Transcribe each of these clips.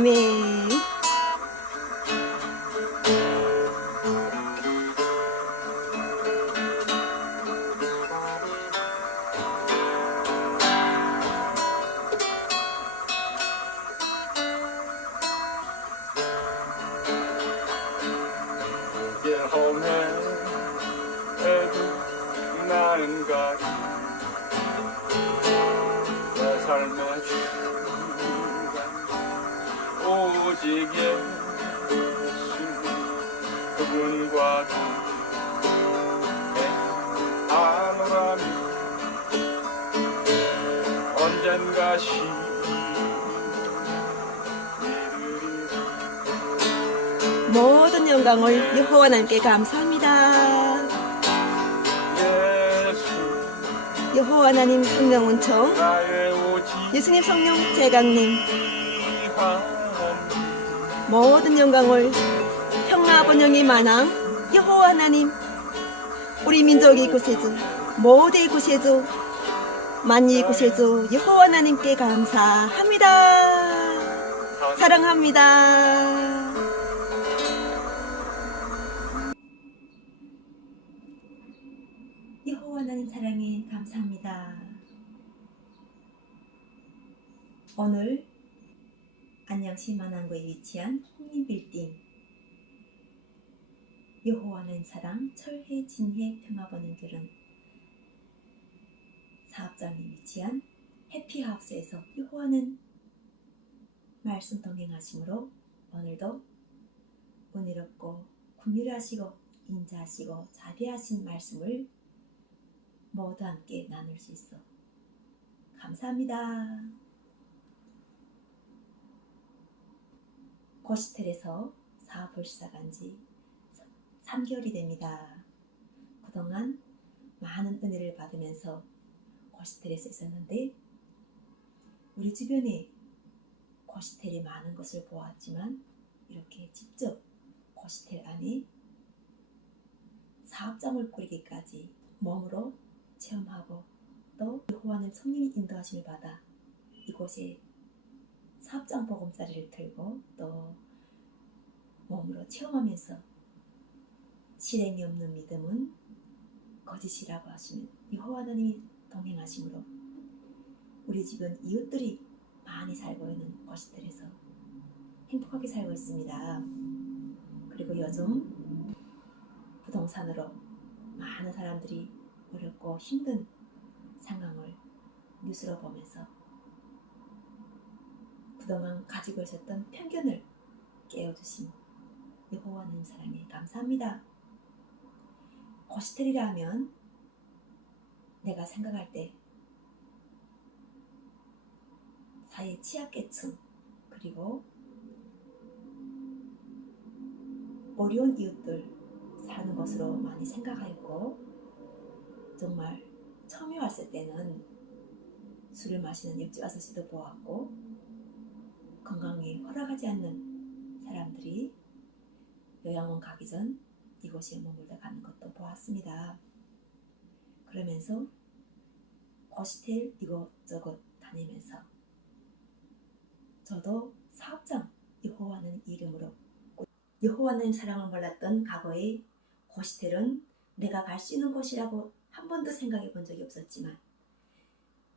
아멘. 언젠가 시 모든 영광을 여호와 하나님께 감사합니다. 여호와 하나님 성령 오직 예수님 성령 이황 모든 영광을 평화 번영의 만왕 여호와 하나님 우리 민족이 구세주 모두의 구세주 만일 구세주 여호와 하나님께 감사합니다. 사랑합니다. 여호와 하나님 사랑에 감사합니다. 오늘 안양시 만안구에 위치한 홍림빌딩 여호와는 사랑 철회 진해 평화번영교는 사업장에 위치한 해피하우스에서 여호와는 말씀 동행하심으로 오늘도 은혜롭고 궁휼하시고 인자하시고 자비하신 말씀을 모두 함께 나눌 수 있어 감사합니다. 고시텔에서 사업을 시작한 지 3개월이 됩니다. 그동안 많은 은혜를 받으면서 고시텔에서 있었는데 우리 주변에 고시텔이 많은 것을 보았지만 이렇게 직접 고시텔 안에 사업장을 꾸리기까지 몸으로 체험하고 또 여호와는 성령의 인도하심을 받아 이곳에 사업장 보금자리를 들고 또 몸으로 체험하면서 실행이 없는 믿음은 거짓이라고 하시는 여호와 하나님이 동행하심으로 우리 집은 이웃들이 많이 살고 있는 것들에서 행복하게 살고 있습니다. 그리고 요즘 부동산으로 많은 사람들이 어렵고 힘든 상황을 뉴스로 보면서 그동안 가지고 있었던 편견을 깨워주신 여호와님 사랑에 감사합니다. 고시텔이라 하면 내가 생각할 때 사회 취약계층 그리고 어려운 이웃들 사는 것으로 많이 생각하였고 정말 처음에 왔을 때는 술을 마시는 옆집 아저씨도 보았고 건강에 허락하지 않는 사람들이 요양원 가기 전 이곳에 머물다 가는 것도 보았습니다. 그러면서 고시텔 이것저것 다니면서 저도 사업장 여호와는 이름으로 여호와는 사랑을 몰랐던 과거의 고시텔은 내가 갈 수 있는 곳이라고 한 번도 생각해 본 적이 없었지만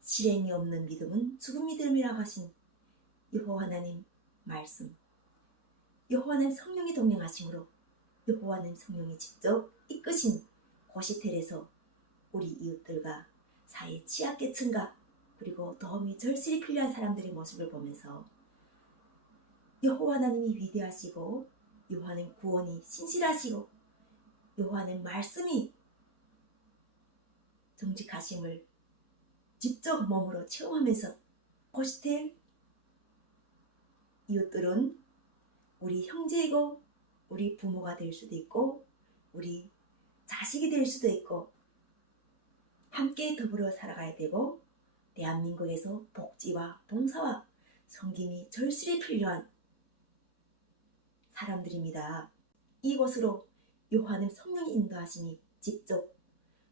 실행이 없는 믿음은 죽은 믿음이라고 하신 여호와 하나님 말씀. 여호와는 성령이 동행하심으로 여호와는 성령이 직접 이끄신 고시텔에서 우리 이웃들과 사회 취약계층과 그리고 도움이 절실히 필요한 사람들의 모습을 보면서 여호와 하나님이 위대하시고 여호와는 구원이 신실하시고 여호와는 말씀이 정직하심을 직접 몸으로 체험하면서 고시텔 이웃들은 우리 형제이고 우리 부모가 될 수도 있고 우리 자식이 될 수도 있고 함께 더불어 살아가야 되고 대한민국에서 복지와 봉사와 섬김이 절실히 필요한 사람들입니다. 이곳으로 요한은 성령이 인도하시니 직접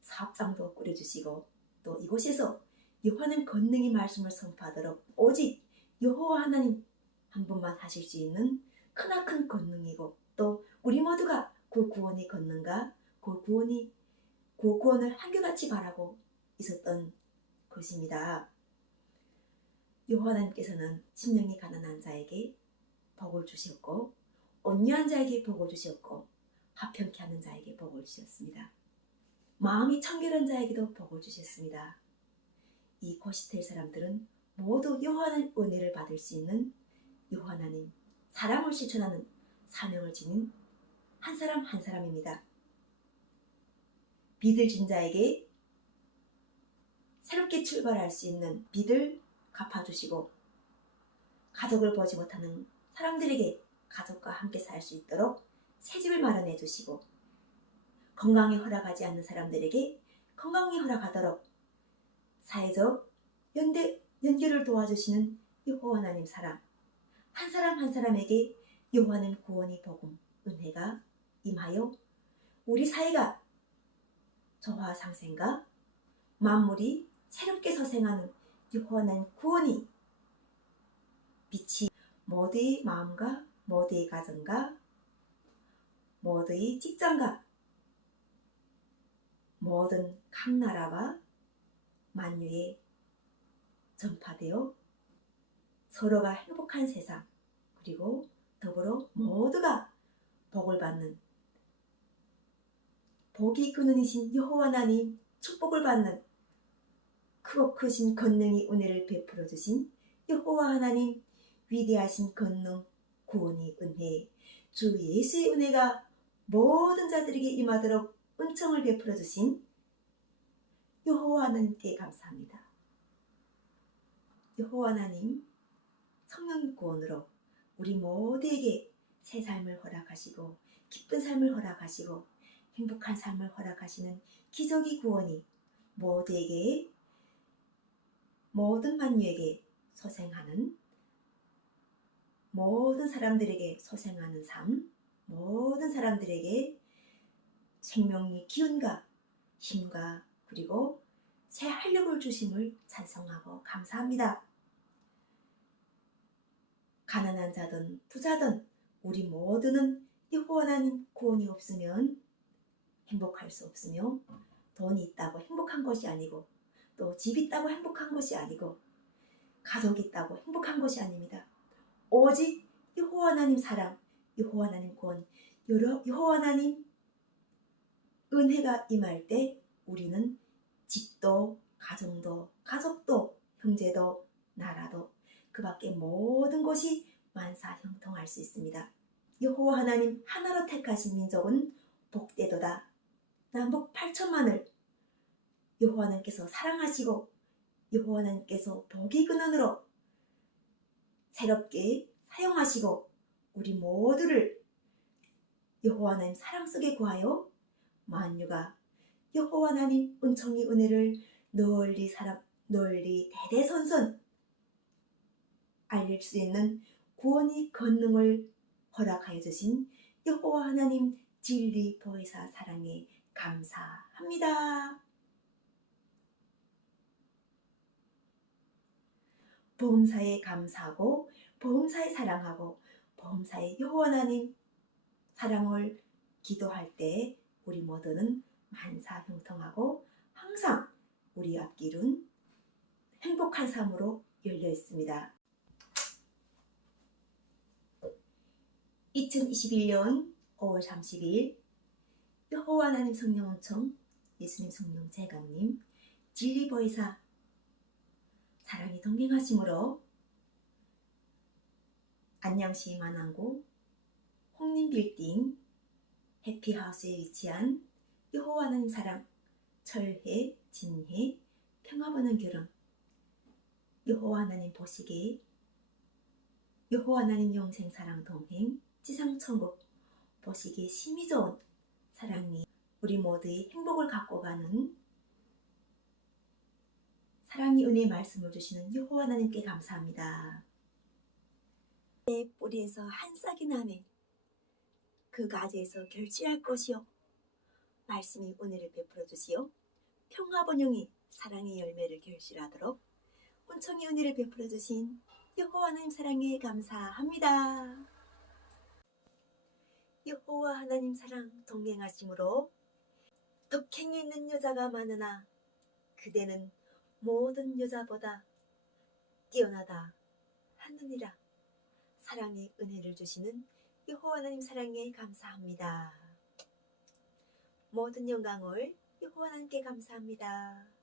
사업장도 꾸려주시고 또 이곳에서 여호와는 권능의 말씀을 선포하도록 오직 여호와 하나님 한 분만 하실 수 있는 크나큰 권능이고 또 우리 모두가 그 구원의 권능과 그 구원이 그 구원을 한결같이 바라고 있었던 것입니다. 여호와 하나님께서는 심령이 가난한 자에게 복을 주셨고 온유한 자에게 복을 주셨고 화평케 하는 자에게 복을 주셨습니다. 마음이 청결한 자에게도 복을 주셨습니다. 이 고시텔 사람들은 모두 여호와는 은혜를 받을 수 있는 여호와 하나님 사랑을 실천하는 사명을 지닌 한 사람 한 사람입니다. 비들진 자에게 새롭게 출발할 수 있는 빚을 갚아주시고 가족을 보지 못하는 사람들에게 가족과 함께 살 수 있도록 새 집을 마련해 주시고 건강이 허락하지 않는 사람들에게 건강이 허락하도록 사회적 연대 연결을 도와주시는 여호와 하나님 사랑 한 사람 한 사람에게 여호와는 구원이 복음 은혜가 임하여 우리 사회가 저화 상생과 만물이 새롭게 서생하는 여호와는 구원이 빛이 모두의 마음과 모두의 가정과 모두의 직장과 모든 각 나라와 만유에 전파되어 서로가 행복한 세상 그리고 더불어 모두가 복을 받는 복이 근원이신 여호와 하나님 축복을 받는 크고 크신 권능이 은혜를 베풀어 주신 여호와 하나님 위대하신 권능 구원의 은혜 주 예수의 은혜가 모든 자들에게 임하도록 은총을 베풀어 주신 여호와 하나님께 감사합니다. 여호와 하나님 성령 구원으로 우리 모두에게 새 삶을 허락하시고 기쁜 삶을 허락하시고 행복한 삶을 허락하시는 기적의 구원이 모두에게 모든 만유에게 소생하는 모든 사람들에게 소생하는 삶, 모든 사람들에게 생명의 기운과 힘과 그리고 새 활력을 주심을 찬성하고 감사합니다. 가난한 자든 부자든 우리 모두는 여호와 하나님 구원이 없으면 행복할 수 없으며 돈이 있다고 행복한 것이 아니고 또 집 있다고 행복한 것이 아니고 가족 있다고 행복한 것이 아닙니다. 오직 여호와 하나님 사랑, 여호와 하나님 구원, 여호와 하나님 은혜가 임할 때 우리는 집도 가정도 가족도 형제도 나라도 그 밖에 모든 것이 만사 형통할 수 있습니다. 여호와 하나님 하나로 택하신 민족은 복되도다. 남북 8천만을 여호와 하나님께서 사랑하시고 여호와 하나님께서 복의 근원으로 새롭게 사용하시고 우리 모두를 여호와 하나님 사랑 속에 구하여 만유가 여호와 하나님 은총의 은혜를 널리 사람 널리 대대선선 알릴 수 있는 구원의 권능을 허락하여 주신 여호와 하나님 진리 보혜사 사랑에 감사합니다. 보험사에 감사하고 보험사에 사랑하고 보험사에 여호와 하나님 사랑을 기도할 때 우리 모두는 만사 형통하고 항상 우리 앞길은 행복한 삶으로 열려 있습니다. 2021년 5월 30일 여호와 하나님 성령 은총 예수님 성령 제감님 진리 보이사 사랑이 동행하심으로 안양시 만안구 홍림빌딩 해피하우스에 위치한 여호와 하나님 사랑 철회 진회 평화보는 결혼 여호와 하나님 보시기에 여호와 하나님 영생 사랑 동행 지상 천국 보시기에 심히 좋은 사랑이 우리 모두의 행복을 갖고 가는 사랑의 은혜 말씀을 주시는 여호와 하나님께 감사합니다. 내 뿌리에서 한 싹이 나면 그 가지에서 결실할 것이요 말씀이 은혜를 베풀어 주시오 평화 번영이 사랑의 열매를 결실하도록 온청의 은혜를 베풀어 주신 여호와 하나님 사랑에 감사합니다. 여호와 하나님 사랑 동행하심으로 덕행이 있는 여자가 많으나 그대는 모든 여자보다 뛰어나다 하느니라 사랑의 은혜를 주시는 여호와 하나님 사랑에 감사합니다. 모든 영광을 여호와 하나님께 감사합니다.